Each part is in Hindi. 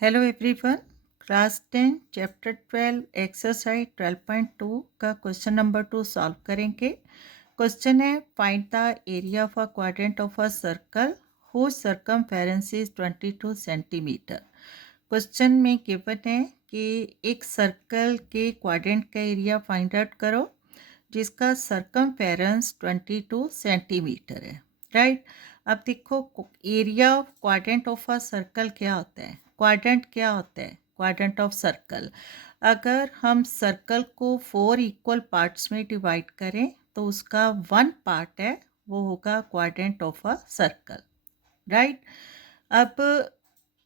Hello everyone. Class 10 chapter 12 exercise 12.2 का क्वेश्चन नंबर 2 सॉल्व करेंगे। क्वेश्चन है find the area of a quadrant of a circle whose circumference is 22 centimetre. Question में गिवन है कि एक सर्कल के क्वाड्रेंट का एरिया फाइंड आउट करो जिसका सर्कमफेरेंस 22 सेंटीमीटर है। राइट। अब देखो area of quadrant of a circle क्या होता है। क्वाड्रेंट क्या होता है? Quadrant of circle. अगर हम सर्कल को 4 इक्वल पार्ट्स में डिवाइड करें तो उसका 1 पार्ट है वो होगा quadrant of a circle. Right. अब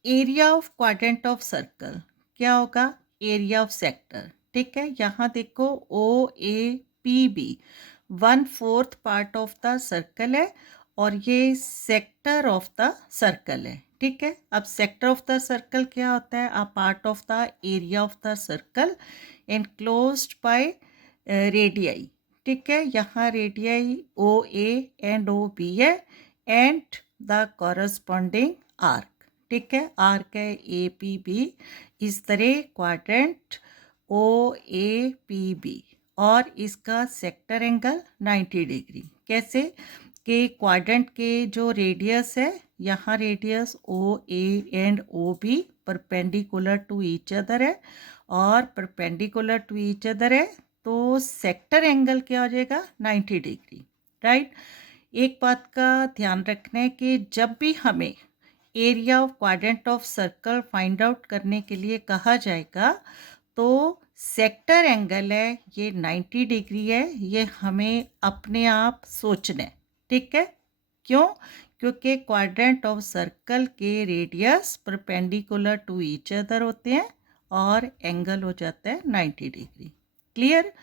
area of quadrant of circle क्या होगा? Area of sector. ठीक है, यहाँ देखो OAPB 1/4 part of the circle है और ये सेक्टर ऑफ द सर्कल है। ठीक है, अब सेक्टर ऑफ द सर्कल क्या होता है? A part of the area of the circle enclosed bye radii. ठीक है, यहाँ रेडियाई OA एंड OB है एंड द कॉरस्पॉन्डिंग आर्क। ठीक है, आर्क है APB। इस तरह क्वाड्रेंट OAPB और इसका सेक्टर एंगल 90 डिग्री। कैसे कि क्वाड्रेंट के जो रेडियस है, यहाँ radius OA and OB perpendicular to each other है और परपेंडिकुलर टू ईच अदर है तो सेक्टर एंगल क्या हो जाएगा? 90 डिग्री। राइट। एक बात का ध्यान रखना है कि जब भी हमें area of quadrant of circle find out करने के लिए कहा जाएगा तो सेक्टर एंगल है ये 90 डिग्री है, ये हमें अपने आप सोचना है। ठीक है, क्यों? क्योंकि क्वाड्रेंट ऑफ सर्कल के radius perpendicular to each other होते हैं और एंगल हो जाता है 90 डिग्री। क्लियर।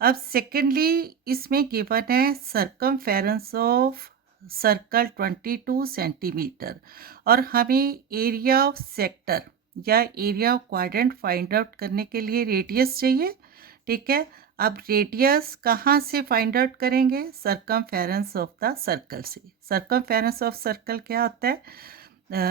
अब सेकेंडली इसमें गिवन है सर्कमफेरेंस ऑफ सर्कल 22 सेंटीमीटर और हमें एरिया ऑफ सेक्टर या area of quadrant find out करने के लिए रेडियस चाहिए। ठीक है, अब रेडियस कहाँ से फाइंड आउट करेंगे? सर्कमफेरेंस ऑफ द सर्कल से। सर्कमफेरेंस ऑफ सर्कल क्या होता है?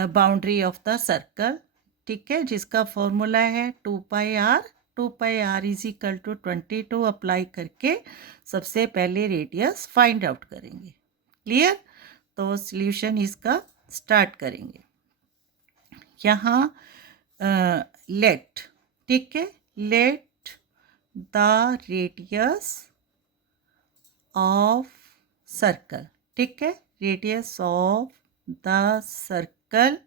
Boundary of the circle. ठीक है, जिसका फॉर्मूला है 2πr। 2πr is equal to 22 apply करके सबसे पहले रेडियस फाइंड आउट करेंगे। क्लियर। तो सॉल्यूशन इसका स्टार्ट करेंगे। यहाँ लेट, ठीक है, let the radius of circle, ठीक है, radius of the circle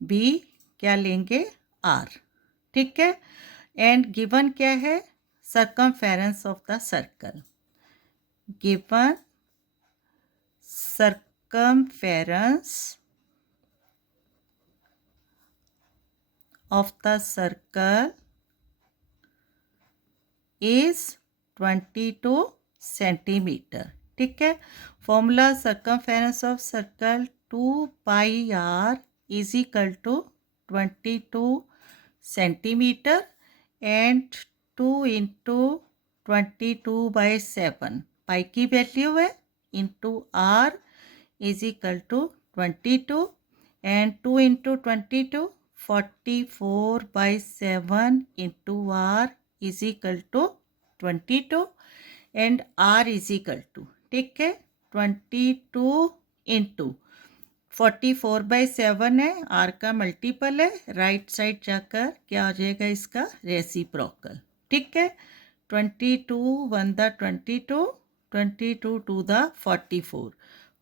be क्या लेंगे? आर। ठीक है, एंड गिवन क्या है? Circumference of the circle. Given circumference of the circle is 22 centimetre. ठीक है, formula circumference of circle 2πr is equal to 22 centimetre and 2 into 22/7 pi की वैल्यू है into r is equal to 22 and 2 into 22 44/7 into r is equal to 22 and r is equal to, ठीक है, 22 इंटू 44/7 है, r का मल्टीपल है, राइट साइड जाकर क्या हो जाएगा? इसका रेसिप्रोकल। ठीक है, 22 1 द 22, 22 2 द 44,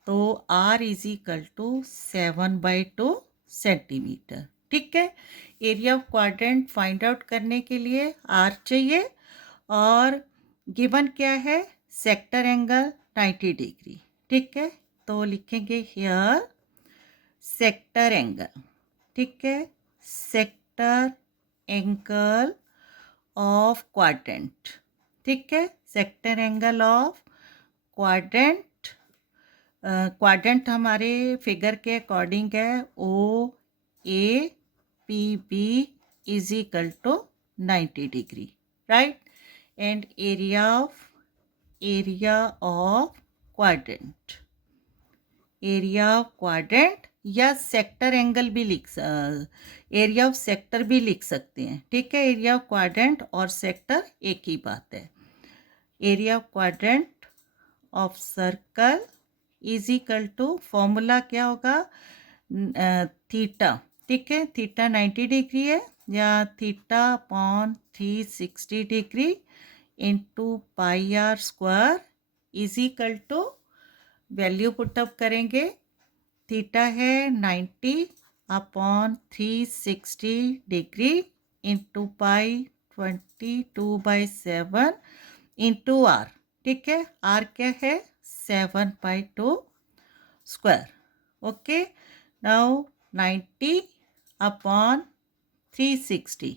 तो r is equal to 7/2 centimetre. ठीक है, area of quadrant find out करने के लिए r चाहिए और गिवन क्या है? Sector angle 90 degree. ठीक है, तो लिखेंगे हियर सेक्टर एंगल। ठीक है, सेक्टर एंगल ऑफ क्वाड्रेंट। ठीक है, sector angle of quadrant. Quadrant हमारे फिगर के अकॉर्डिंग है OAPB is equal to 90 degree. Right, and area of quadrant, area of quadrant या सेक्टर एंगल भी एरिया ऑफ सेक्टर भी लिख सकते हैं, ठीक है। एरिया ऑफ क्वाड्रेंट और सेक्टर एक ही बात है। Area of quadrant of circle is equal to, formula क्या होगा, थीटा, ठीक है। थीटा 90 डिग्री है, या theta upon 360 degree into pi R square is equal to, value put up करेंगे, थीटा है 90 upon 360 degree into pi 22/7 into R, ठीक है। आर क्या है, 7/2 square, okay. Now 90 upon 360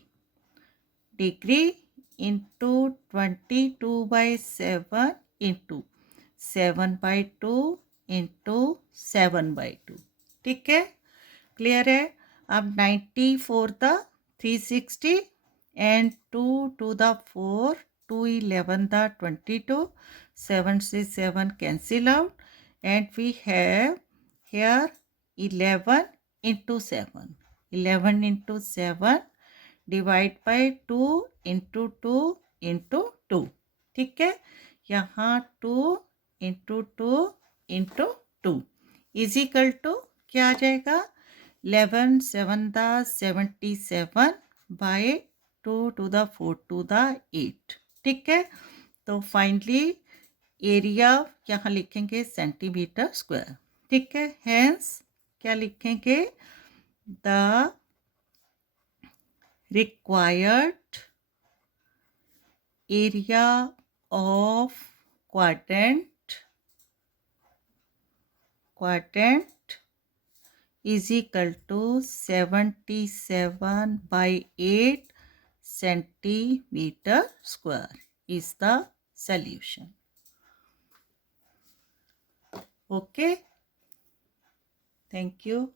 degree into 22/7 into 7/2 into 7/2, ठीक है। क्लियर है। अब 90 four the 360 and 2 to the 4, 2 11 the 22, 7 से 7 cancel out, and we have here 11 into 7. 11 into 7 divide by 2 into 2 into 2, ठीक है। यहाँ 2 into 2 into 2 is equal to क्या आ जाएगा, 11 7 the 77 by 2 to the 4 to the 8, ठीक है। तो फाइनली एरिया यहाँ लिखेंगे सेंटीमीटर स्क्वायर, ठीक है। हेंस क्या लिखेंगे, the required area of quadrant is equal to 77/8 centimeter square is the solution. Okay, thank you.